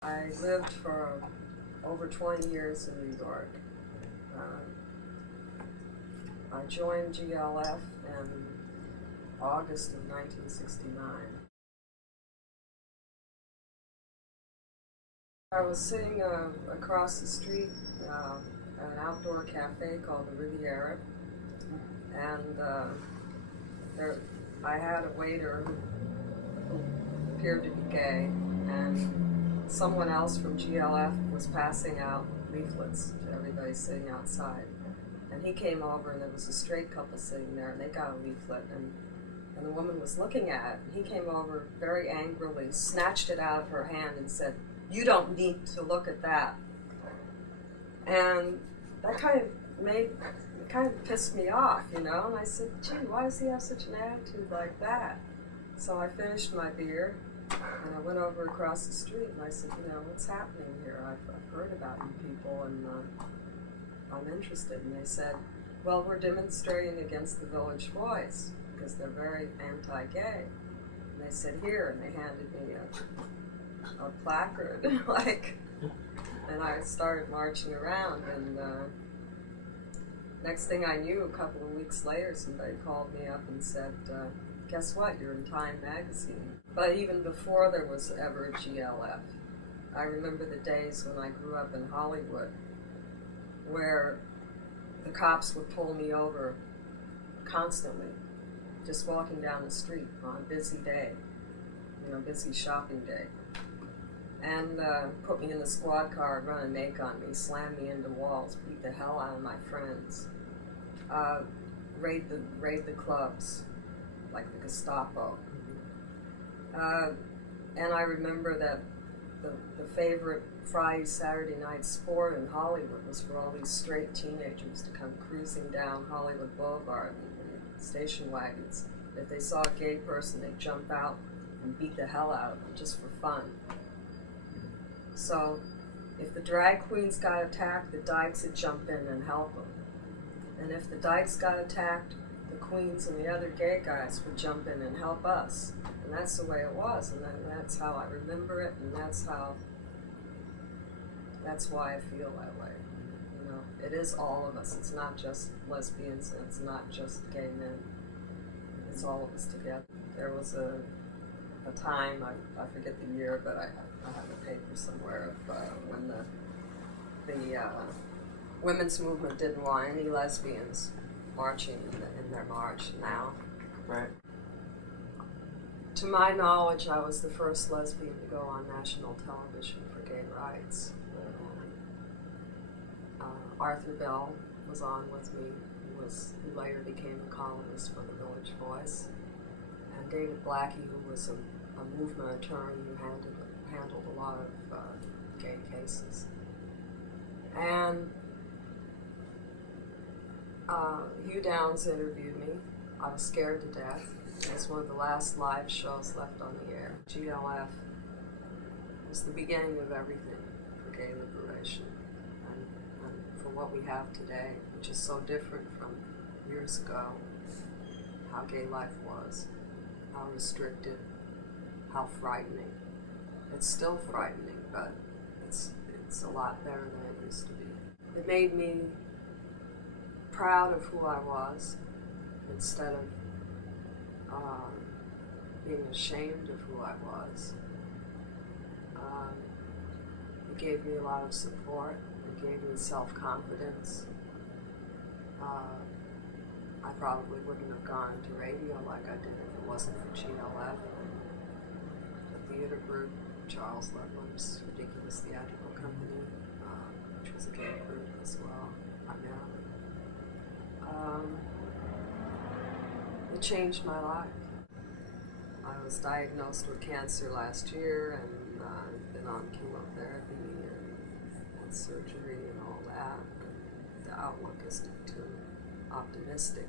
I lived for over 20 years in New York. I joined GLF in August of 1969. I was sitting across the street at an outdoor cafe called the Riviera, and I had a waiter who appeared to be gay, and someone else from GLF was passing out leaflets to everybody sitting outside. And he came over, and there was a straight couple sitting there, and they got a leaflet, and the woman was looking at it. And he came over very angrily, snatched it out of her hand, and said, "You don't need to look at that." And that kind of pissed me off, you know. And I said, "Gee, why does he have such an attitude like that?" So I finished my beer, and I went over across the street, and I said, "You know, what's happening here? I've heard about you people, and I'm interested." And they said, "Well, we're demonstrating against the Village Boys because they're very anti-gay." And they said, "Here," and they handed me a placard, and I started marching around, and next thing I knew, a couple of weeks later, somebody called me up and said, "Guess what, you're in Time magazine." But even before there was ever a GLF, I remember the days when I grew up in Hollywood, where the cops would pull me over constantly, just walking down the street on a busy day, you know, busy shopping day, and put me in the squad car, run a make on me, slam me into walls, beat the hell out of my friends, raid the clubs like the Gestapo. And I remember that the favorite Friday, Saturday night sport in Hollywood was for all these straight teenagers to come cruising down Hollywood Boulevard in station wagons. If they saw a gay person, they'd jump out and beat the hell out of them just for fun. So if the drag queens got attacked, the dykes would jump in and help them. And if the dykes got attacked, the queens and the other gay guys would jump in and help us. And that's the way it was, and that's how I remember it, and that's why I feel that way. You know, it is all of us. It's not just lesbians, and it's not just gay men. It's all of us together. There was a time, I forget the year, but I have a paper somewhere of when the women's movement didn't want any lesbians marching in their march now. Right. To my knowledge, I was the first lesbian to go on national television for gay rights. Arthur Bell was on with me, who later became a columnist for the Village Voice, and David Blackie, who was a movement attorney who handled a lot of gay cases. And Hugh Downs interviewed me. I was scared to death. It was one of the last live shows left on the air. GLF was the beginning of everything for gay liberation and for what we have today, which is so different from years ago, how gay life was, how restricted, how frightening. It's still frightening, but it's a lot better than it used to be. It made me proud of who I was instead of being ashamed of who I was. It gave me a lot of support. It gave me self-confidence. I probably wouldn't have gone into radio like I did if it wasn't for GLF. The theater group, Charles Ludlam's Ridiculous Theatrical Company, which was a gay group as well, primarily. It changed my life. I was diagnosed with cancer last year, and I've been on chemotherapy and surgery and all that. And the outlook isn't too optimistic.